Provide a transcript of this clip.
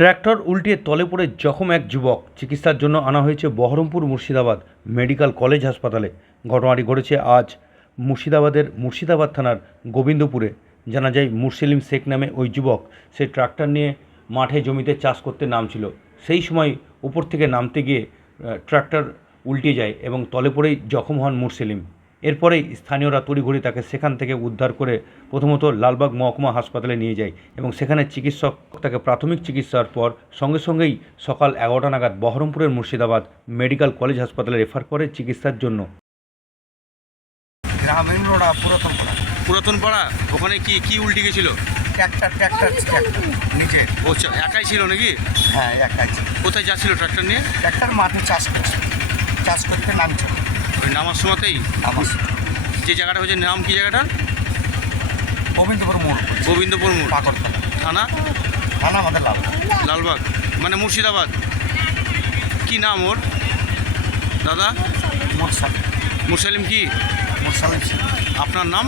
Tractor উল্টিয়ে তলে পড়ে জখম এক যুবক। চিকিৎসার জন্য আনা হয়েছে বহরমপুর মুর্শিদাবাদ মেডিকেল কলেজ হাসপাতালে। ঘটনাটি ঘটেছে আজ মুর্শিদাবাদের মুর্শিদাবাদ থানার গোবিন্দপুরে। জানা যায় মুরসেলিম শেখ নামে ওই যুবক সে ট্রাক্টর নিয়ে মাঠে জমিতে চাষ করতে নামছিল। সেই সময় উপর থেকে নামতে গিয়ে আহ, ট্রাক্টর উল্টে যায় এবং তলে পড়েই জখম হন মুরসেলিম। এরপরেই স্থানীয়রা তড়িঘড়ি তাকে সেখান থেকে উদ্ধার করে প্রথমত লালবাগ মহকুমা হাসপাতালে নিয়ে যায় এবং সেখানে চিকিৎসক তাকে প্রাথমিক চিকিৎসার পর সঙ্গে সঙ্গেই সকাল এগারোটা নাগাদ বহরমপুরের মুর্শিদাবাদ মেডিকেল কলেজ হাসপাতালে রেফার করে চিকিৎসার জন্য। গ্রামীণ রোডা পুরাতন পাড়া। পুরাতন পাড়া? ওখানে কি কি উল্টে গেছিল? ট্র্যাক্টর ট্র্যাক্টর ট্র্যাক্টর নিজে। ও একাই ছিল নাকি? হ্যাঁ একাই কোথায় যাচ্ছিল ট্রাক্টর নিয়ে? ট্র্যাক্টর মাঠে চাষ করছে। চাষ করতে নামছে। নামার সময়তেই যে জায়গাটা হয়েছে নাম কি জায়গাটা গোবিন্দপুর মোড়। গোবিন্দপুর মোড়। পাকড়তলা। থানা? থানা আমাদের লালবাগ লালবাগ। মানে মুর্শিদাবাদ। কি নাম ওর? দাদা? মুরসালিম মুরসালিম কি? মুরসালিম আপনার নাম?